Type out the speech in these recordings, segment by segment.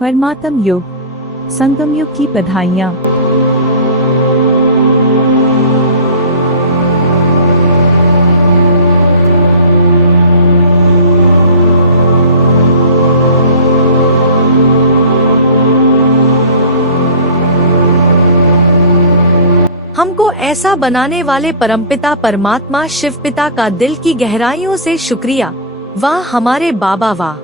परमात्म युग, संगम युग की बधाइयाँ। हमको ऐसा बनाने वाले परमपिता परमात्मा शिव पिता का दिल की गहराइयों से शुक्रिया। वाह हमारे बाबा वाह।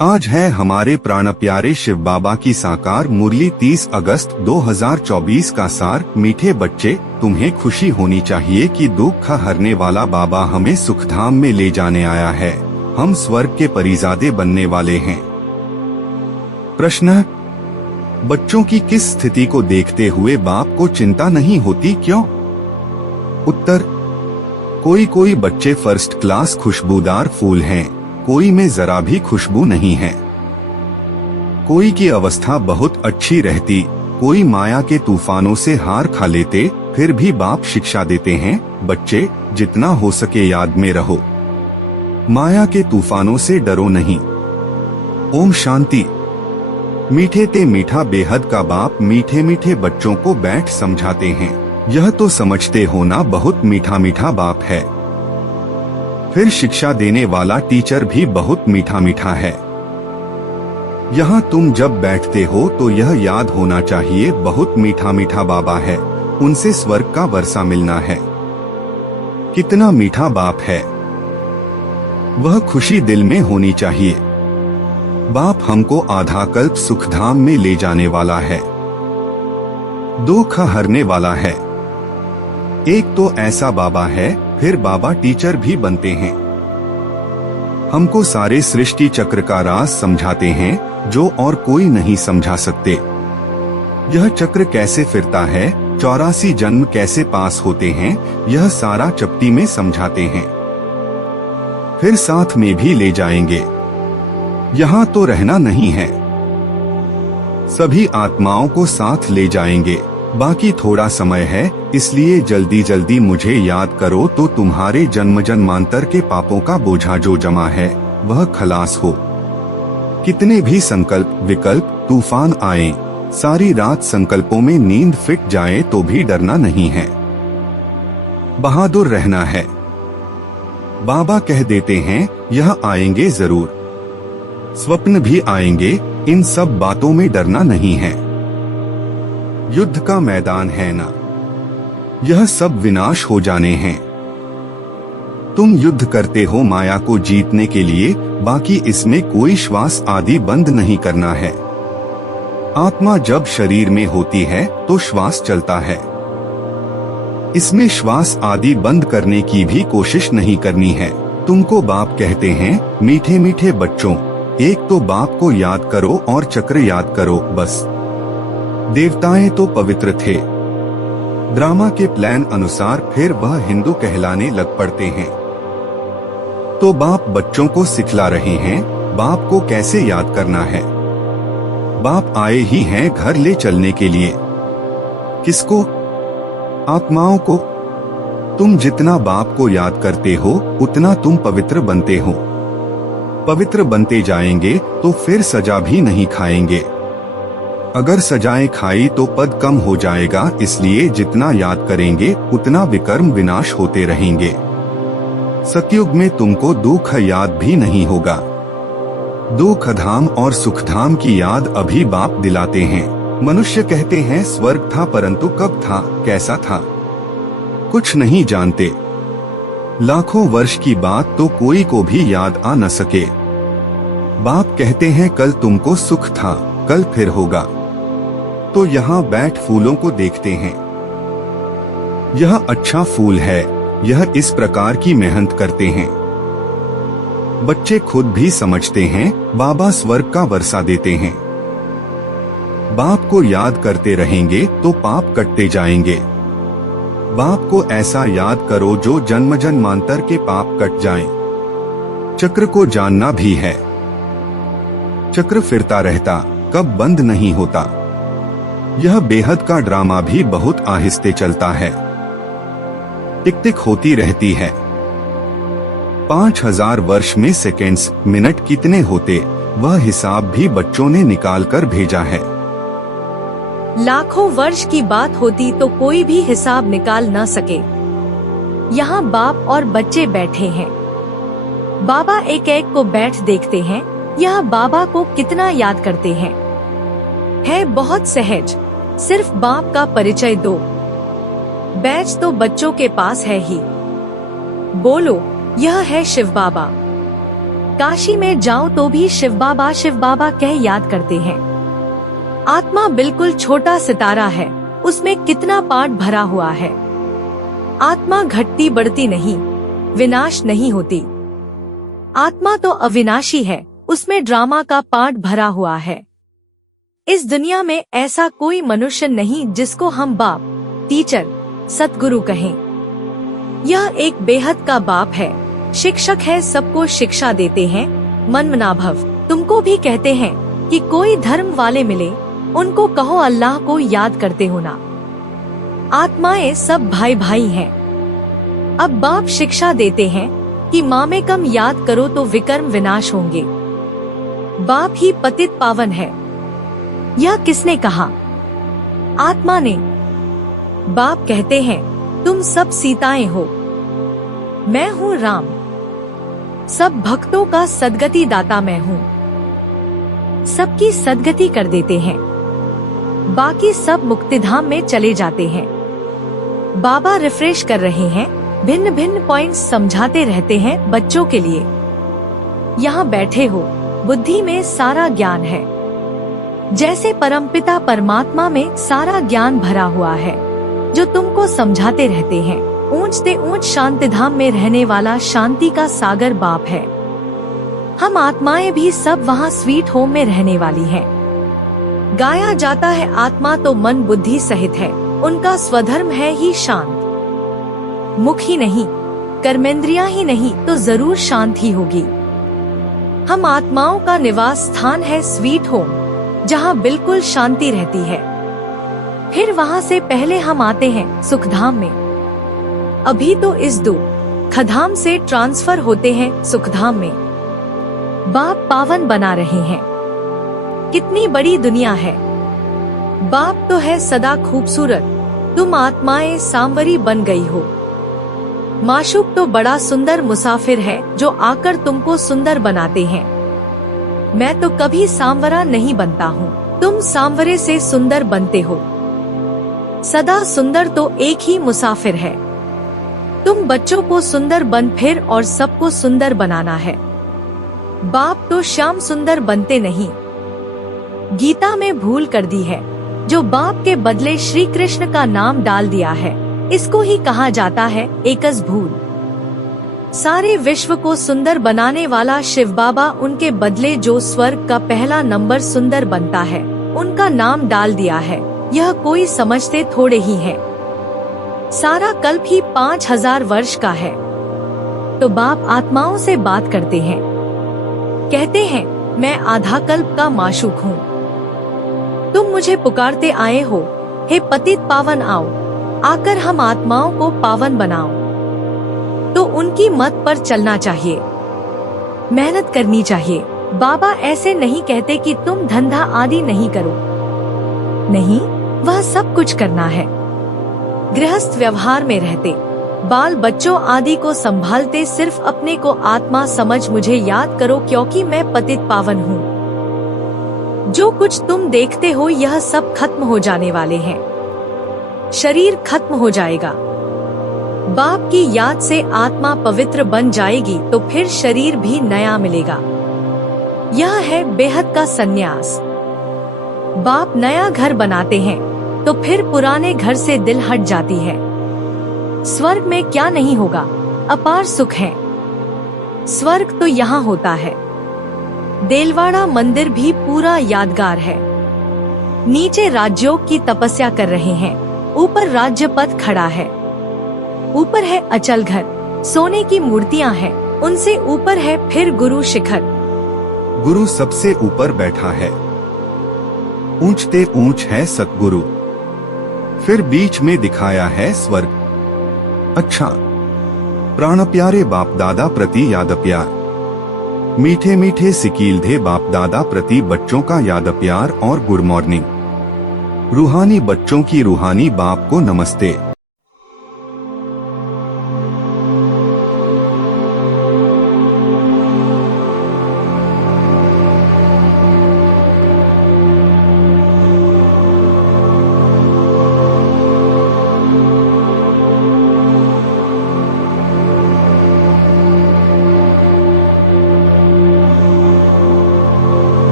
आज है हमारे प्राण प्यारे शिव बाबा की साकार मुरली 30 अगस्त 2024 का सार। मीठे बच्चे, तुम्हें खुशी होनी चाहिए कि दुख हरने वाला बाबा हमें सुखधाम में ले जाने आया है। हम स्वर्ग के परिजादे बनने वाले हैं। प्रश्न: बच्चों की किस स्थिति को देखते हुए बाप को चिंता नहीं होती, क्यों? उत्तर: कोई बच्चे फर्स्ट क्लास खुशबूदार फूल हैं, कोई में जरा भी खुशबू नहीं है। कोई की अवस्था बहुत अच्छी रहती, कोई माया के तूफानों से हार खा लेते, फिर भी बाप शिक्षा देते हैं, बच्चे जितना हो सके याद में रहो, माया के तूफानों से डरो नहीं। ओम शांति। मीठे ते मीठा बेहद का बाप मीठे मीठे बच्चों को बैठ समझाते हैं। यह तो समझते हो ना, बहुत मीठा मीठा बाप है। फिर शिक्षा देने वाला टीचर भी बहुत मीठा मीठा है। यहाँ तुम जब बैठते हो तो यह याद होना चाहिए, बहुत मीठा मीठा बाबा है, उनसे स्वर्ग का वर्षा मिलना है। कितना मीठा बाप है, वह खुशी दिल में होनी चाहिए। बाप हमको आधा कल्प सुखधाम में ले जाने वाला है, दुख हरने वाला है। एक तो ऐसा बाबा है, फिर बाबा टीचर भी बनते हैं। हमको सारे सृष्टि चक्र का राज समझाते हैं, जो और कोई नहीं समझा सकते। यह चक्र कैसे फिरता है, 84 जन्म कैसे पास होते हैं, यह सारा चपटी में समझाते हैं। फिर साथ में भी ले जाएंगे। यहाँ तो रहना नहीं है, सभी आत्माओं को साथ ले जाएंगे। बाकी थोड़ा समय है, इसलिए जल्दी जल्दी मुझे याद करो तो तुम्हारे जन्म जन्मांतर के पापों का बोझा जो जमा है वह खलास हो। कितने भी संकल्प विकल्प तूफान आए, सारी रात संकल्पों में नींद फिट जाए तो भी डरना नहीं है, बहादुर रहना है। बाबा कह देते हैं यह आएंगे जरूर, स्वप्न भी आएंगे, इन सब बातों में डरना नहीं है। युद्ध का मैदान है ना, यह सब विनाश हो जाने हैं। तुम युद्ध करते हो माया को जीतने के लिए, बाकी इसमें कोई श्वास आदि बंद नहीं करना है। आत्मा जब शरीर में होती है तो श्वास चलता है, इसमें श्वास आदि बंद करने की भी कोशिश नहीं करनी है। तुमको बाप कहते हैं मीठे मीठे बच्चों, एक तो बाप को याद करो और चक्र याद करो बस। देवताएं तो पवित्र थे, ड्रामा के प्लान अनुसार फिर वह हिंदू कहलाने लग पड़ते हैं। तो बाप बच्चों को सिखला रहे हैं बाप को कैसे याद करना है। बाप आए ही हैं घर ले चलने के लिए। किसको? आत्माओं को। तुम जितना बाप को याद करते हो उतना तुम पवित्र बनते हो। पवित्र बनते जाएंगे तो फिर सजा भी नहीं खाएंगे। अगर सजाएं खाई तो पद कम हो जाएगा, इसलिए जितना याद करेंगे उतना विकर्म विनाश होते रहेंगे। सतयुग में तुमको दुख याद भी नहीं होगा। दुख धाम और सुखधाम की याद अभी बाप दिलाते हैं। मनुष्य कहते हैं स्वर्ग था, परंतु कब था, कैसा था, कुछ नहीं जानते। लाखों वर्ष की बात तो कोई को भी याद आ न सके। बाप कहते हैं कल तुमको सुख था, कल फिर होगा। तो यहाँ बैठ फूलों को देखते हैं, यह अच्छा फूल है, यह इस प्रकार की मेहनत करते हैं। बच्चे खुद भी समझते हैं बाबा स्वर्ग का वर्षा देते हैं। बाप को याद करते रहेंगे तो पाप कटते जाएंगे। बाप को ऐसा याद करो जो जन्म जन्मांतर के पाप कट जाएं। चक्र को जानना भी है, चक्र फिरता रहता, कब बंद नहीं होता। यह बेहद का ड्रामा भी बहुत आहिस्ते चलता है। टिक टिक होती रहती है। 5000 वर्ष में सेकेंड्स, मिनट कितने होते, वह हिसाब भी बच्चों ने निकाल कर भेजा है। लाखों वर्ष की बात होती तो कोई भी हिसाब निकाल न सके। यहाँ बाप और बच्चे बैठे हैं। बाबा एक एक को बैठ देखते हैं, यह बाबा को कितना याद करते हैं। है बहुत सहज, सिर्फ बाप का परिचय दो। बैच तो बच्चों के पास है ही। बोलो, यह है शिव बाबा। काशी में जाओ तो भी शिव बाबा कह याद करते हैं। आत्मा बिल्कुल छोटा सितारा है, उसमें कितना पार्ट भरा हुआ है। आत्मा घटती बढ़ती नहीं, विनाश नहीं होती। आत्मा तो अविनाशी है, उसमें ड्रामा का पार्ट भरा हुआ है। इस दुनिया में ऐसा कोई मनुष्य नहीं जिसको हम बाप, टीचर, सतगुरु कहें। यह एक बेहद का बाप है, शिक्षक है, सबको शिक्षा देते हैं। मनमनाभव तुमको भी कहते हैं कि कोई धर्म वाले मिले, उनको कहो अल्लाह को याद करते हो ना। आत्माएं सब भाई भाई हैं। अब बाप शिक्षा देते हैं कि मामे कम याद करो तो विकर्म विनाश होंगे। बाप ही पतित पावन है। यह किसने कहा? आत्मा ने। बाप कहते हैं तुम सब सीताएं हो, मैं हूँ राम। सब भक्तों का सदगति दाता मैं हूँ। सबकी सदगति कर देते हैं, बाकी सब मुक्तिधाम में चले जाते हैं। बाबा रिफ्रेश कर रहे हैं, भिन्न भिन्न पॉइंट्स समझाते रहते हैं बच्चों के लिए। यहाँ बैठे हो, बुद्धि में सारा ज्ञान है। जैसे परमपिता परमात्मा में सारा ज्ञान भरा हुआ है, जो तुमको समझाते रहते हैं। ऊंच से ऊंच शांतिधाम में रहने वाला शांति का सागर बाप है। हम आत्माएं भी सब वहाँ स्वीट होम में रहने वाली हैं। गाया जाता है आत्मा तो मन बुद्धि सहित है, उनका स्वधर्म है ही शांत। मुख ही नहीं, कर्मेंद्रियां ही नहीं तो जरूर शांत ही होगी। हम आत्माओं का निवास स्थान है स्वीट होम, जहाँ बिल्कुल शांति रहती है। फिर वहाँ से पहले हम आते हैं सुखधाम में। अभी तो इस दुखधाम से ट्रांसफर होते हैं सुखधाम में। बाप पावन बना रहे हैं। कितनी बड़ी दुनिया है। बाप तो है सदा खूबसूरत, तुम आत्माएं सांवरी बन गई हो। माशूक तो बड़ा सुंदर मुसाफिर है, जो आकर तुमको सुंदर बनाते हैं। मैं तो कभी सांवरा नहीं बनता हूँ, तुम सांवरे से सुंदर बनते हो। सदा सुंदर तो एक ही मुसाफिर है। तुम बच्चों को सुंदर बन फिर और सबको सुंदर बनाना है। बाप तो श्याम सुंदर बनते नहीं। गीता में भूल कर दी है, जो बाप के बदले श्री कृष्ण का नाम डाल दिया है। इसको ही कहा जाता है एकस भूल। सारे विश्व को सुंदर बनाने वाला शिव बाबा उनके बदले जो स्वर्ग का पहला नंबर सुंदर बनता है, उनका नाम डाल दिया है। यह कोई समझते थोड़े ही है। सारा कल्प ही 5000 वर्ष का है। तो बाप आत्माओं से बात करते हैं, कहते हैं मैं आधा कल्प का माशूक हूँ। तुम मुझे पुकारते आए हो, हे पतित पावन आओ, आकर हम आत्माओं को पावन बनाओ। तो उनकी मत पर चलना चाहिए, मेहनत करनी चाहिए। बाबा ऐसे नहीं कहते कि तुम धंधा आदि नहीं करो, नहीं, वह सब कुछ करना है। गृहस्थ व्यवहार में रहते, बाल बच्चों आदि को संभालते, सिर्फ अपने को आत्मा समझ मुझे याद करो, क्योंकि मैं पतित पावन हूँ। जो कुछ तुम देखते हो यह सब खत्म हो जाने वाले हैं। शरीर खत्म हो जाएगा। बाप की याद से आत्मा पवित्र बन जाएगी तो फिर शरीर भी नया मिलेगा। यह है बेहद का संन्यास। बाप नया घर बनाते हैं तो फिर पुराने घर से दिल हट जाती है। स्वर्ग में क्या नहीं होगा, अपार सुख है। स्वर्ग तो यहाँ होता है। देलवाड़ा मंदिर भी पूरा यादगार है। नीचे राजयोग की तपस्या कर रहे हैं, ऊपर राज्य पद खड़ा है। ऊपर है अचल घर, सोने की मूर्तियाँ हैं, उनसे ऊपर है फिर गुरु शिखर। गुरु सबसे ऊपर बैठा है। ऊंचते ऊंच है सतगुरु, फिर बीच में दिखाया है स्वर्ग। अच्छा, प्राण प्यारे बाप दादा प्रति याद प्यार, मीठे मीठे सिकीलधे बाप दादा प्रति बच्चों का याद प्यार और गुड मॉर्निंग। रूहानी बच्चों की रूहानी बाप को नमस्ते।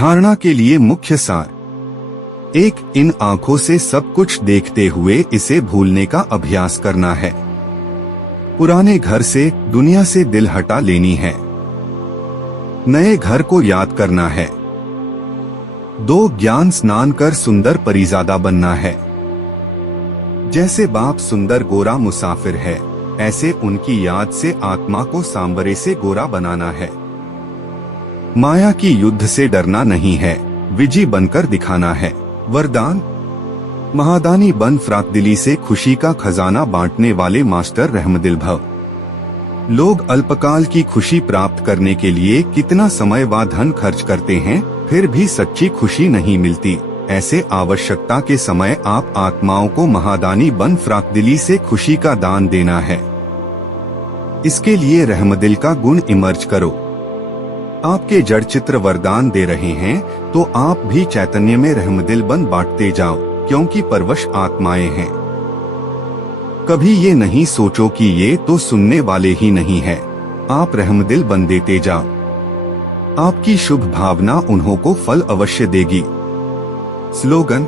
धारणा के लिए मुख्य सार: 1. इन आंखों से सब कुछ देखते हुए इसे भूलने का अभ्यास करना है। पुराने घर से, दुनिया से दिल हटा लेनी है। नए घर को याद करना है। 2. ज्ञान स्नान कर सुंदर परिजादा बनना है। जैसे बाप सुंदर गोरा मुसाफिर है, ऐसे उनकी याद से आत्मा को सांवरे से गोरा बनाना है। माया की युद्ध से डरना नहीं है, विजयी बनकर दिखाना है। वरदान: महादानी बन फ्राकदिली से खुशी का खजाना बांटने वाले मास्टर रहमदिल भव। लोग अल्पकाल की खुशी प्राप्त करने के लिए कितना समय व धन खर्च करते हैं, फिर भी सच्ची खुशी नहीं मिलती। ऐसे आवश्यकता के समय आप आत्माओं को महादानी बन फ्राकदिली से खुशी का दान देना है। इसके लिए रहमदिल का गुण इमर्ज करो। आपके जड़ चित्र वरदान दे रहे हैं, तो आप भी चैतन्य में रहमदिल बन बांटते जाओ, क्योंकि परवश आत्माएं हैं। कभी ये नहीं सोचो कि ये तो सुनने वाले ही नहीं है। आप रहमदिल बन देते जाओ। आपकी शुभ भावना उन्हों को फल अवश्य देगी। स्लोगन: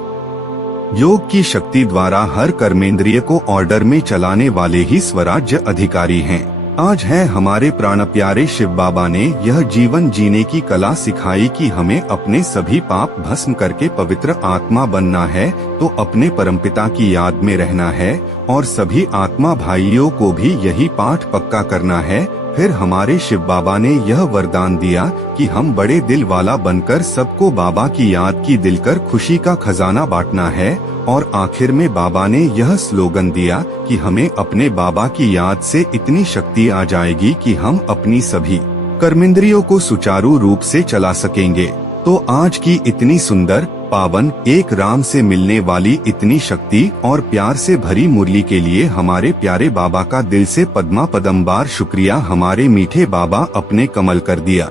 योग की शक्ति द्वारा हर कर्मेंद्रिय को ऑर्डर में चलाने वाले ही स्वराज्य अधिकारी हैं। आज है हमारे प्राण प्यारे शिव बाबा ने यह जीवन जीने की कला सिखाई कि हमें अपने सभी पाप भस्म करके पवित्र आत्मा बनना है, तो अपने परमपिता की याद में रहना है और सभी आत्मा भाइयों को भी यही पाठ पक्का करना है। फिर हमारे शिव बाबा ने यह वरदान दिया कि हम बड़े दिल वाला बनकर सबको बाबा की याद की दिलकर खुशी का खजाना बांटना है। और आखिर में बाबा ने यह स्लोगन दिया कि हमें अपने बाबा की याद से इतनी शक्ति आ जाएगी कि हम अपनी सभी कर्मेंद्रियों को सुचारू रूप से चला सकेंगे। तो आज की इतनी सुंदर, पावन, एक राम से मिलने वाली इतनी शक्ति और प्यार से भरी मुरली के लिए हमारे प्यारे बाबा का दिल से पद्मा पदमबार शुक्रिया। हमारे मीठे बाबा अपने कमल कर दिया।